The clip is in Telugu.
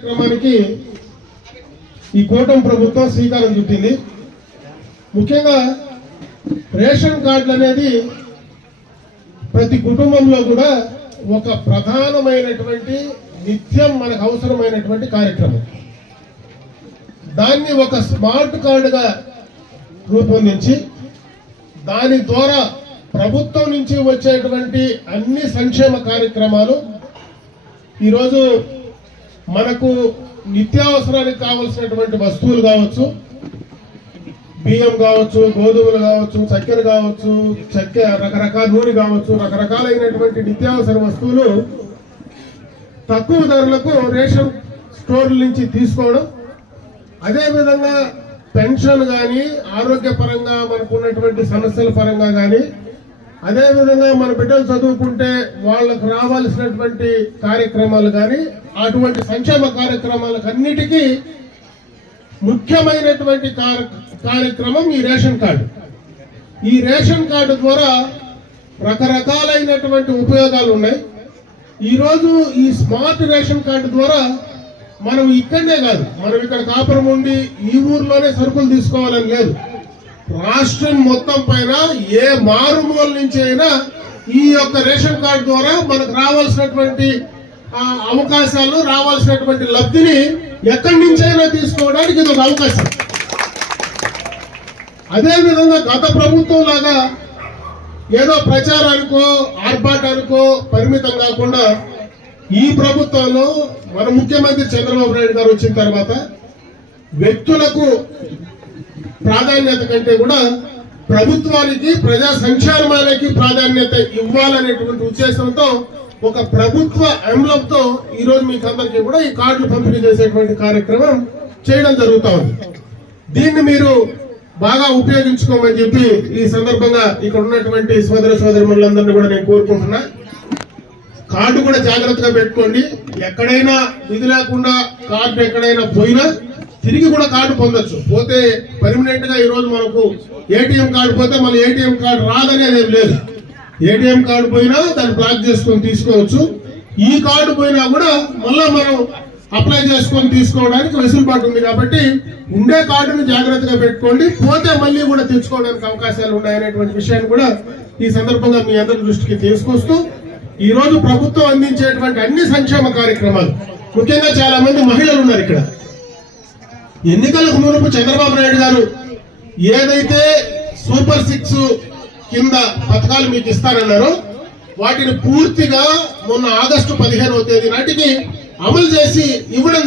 కార్యక్రమానికి ఈ కూటమి ప్రభుత్వం శ్రీకారం చుట్టింది. ముఖ్యంగా రేషన్ కార్డులు అనేది ప్రతి కుటుంబంలో కూడా ఒక ప్రధానమైనటువంటి నిత్యం మనకు అవసరమైనటువంటి కార్యక్రమం. దాన్ని ఒక స్మార్ట్ కార్డుగా రూపొందించి దాని ద్వారా ప్రభుత్వం నుంచి వచ్చేటువంటి అన్ని సంక్షేమ కార్యక్రమాలు ఈరోజు మనకు నిత్యావసరానికి కావలసినటువంటి వస్తువులు కావచ్చు, బియ్యం కావచ్చు, గోధుమలు కావచ్చు, చక్కెర కావచ్చు, రకరకాల నూనె కావచ్చు, రకరకాలైనటువంటి నిత్యావసర వస్తువులు తక్కువ ధరలకు రేషన్ స్టోర్ల నుంచి తీసుకోవడం, అదేవిధంగా పెన్షన్ కానీ ఆరోగ్యపరంగా మనకు ఉన్నటువంటి సమస్యల పరంగా కానీ, అదేవిధంగా మన బిడ్డలు చదువుకుంటే వాళ్ళకు రావాల్సినటువంటి కార్యక్రమాలు కానీ అటువంటి సంక్షేమ కార్యక్రమాలకు అన్నిటికీ ముఖ్యమైనటువంటి కార్యక్రమం ఈ రేషన్ కార్డు. ఈ రేషన్ కార్డు ద్వారా రకరకాలైనటువంటి ఉపయోగాలు ఉన్నాయి. ఈరోజు ఈ స్మార్ట్ రేషన్ కార్డు ద్వారా మనం ఇక్కడనే కాదు, మనం ఇక్కడ కాపురం ఉండి ఈ ఊర్లోనే సరుకులు తీసుకోవాలని లేదు. రాష్ట్రం మొత్తం పైన ఏ మారుమూల నుంచి అయినా ఈ యొక్క రేషన్ కార్డు ద్వారా మనకు రావాల్సినటువంటి అవకాశాలు, రావాల్సినటువంటి లబ్ధిని ఎక్కడి నుంచైనా తీసుకోవడానికి ఇది ఒక అవకాశం. అదేవిధంగా గత ప్రభుత్వం లాగా ఏదో ప్రచారానికో ఆర్భాటానికో పరిమితం కాకుండా ఈ ప్రభుత్వంలో మన ముఖ్యమంత్రి చంద్రబాబు నాయుడు గారు వచ్చిన తర్వాత వ్యక్తులకు ప్రాధాన్యత కంటే కూడా ప్రభుత్వానికి, ప్రజా సంక్షేమానికి ప్రాధాన్యత ఇవ్వాలనేటువంటి ఉద్దేశంతో ఒక ప్రభుత్వ ఎంబ్లంతో ఈ రోజు మీకు అందరికీ కూడా ఈ కార్డులు పంపిణీ చేసేటువంటి కార్యక్రమం చేయడం జరుగుతా ఉంది. దీన్ని మీరు బాగా ఉపయోగించుకోమని చెప్పి ఈ సందర్భంగా ఇక్కడ ఉన్నటువంటి సోదర సోదరిమణులందరినీ కూడా నేను కోరుకుంటున్నా. కార్డు కూడా జాగ్రత్తగా పెట్టుకోండి. ఎక్కడైనా విధి లేకుండా కార్డు ఎక్కడైనా పోయినా తిరిగి కూడా కార్డు పొందొచ్చు. పోతే పర్మనెంట్ గా ఈ రోజు మనకు ఏటీఎం కార్డు పోతే మన ఏటీఎం కార్డు రాదనేది లేదు. ఏటీఎం కార్డు పోయినా దాన్ని బ్లాక్ చేసుకొని తీసుకోవచ్చు. ఈ కార్డు పోయినా కూడా మళ్ళా మనం అప్లై చేసుకొని తీసుకోవడానికి వెసులుబాటు ఉంది. కాబట్టి ఉండే కార్డుని జాగ్రత్తగా పెట్టుకోండి. పోతే మళ్ళీ కూడా తెచ్చుకోవడానికి అవకాశాలు ఉన్నాయనేటువంటి విషయాన్ని కూడా ఈ సందర్భంగా మీ అందరి దృష్టికి తీసుకొస్తూ, ఈ రోజు ప్రభుత్వం అందించేటువంటి అన్ని సంక్షేమ కార్యక్రమాలు, ముఖ్యంగా చాలా మంది మహిళలు ఉన్నారు ఇక్కడ. ఎన్నికలకు మునుపు చంద్రబాబు నాయుడు గారు ఏదైతే సూపర్ 6 కింద పథకాలు మీకు ఇస్తారన్నారో వాటిని పూర్తిగా మొన్న ఆగస్టు 15వ తేదీ నాటికి అమలు చేసి ఇవ్వడం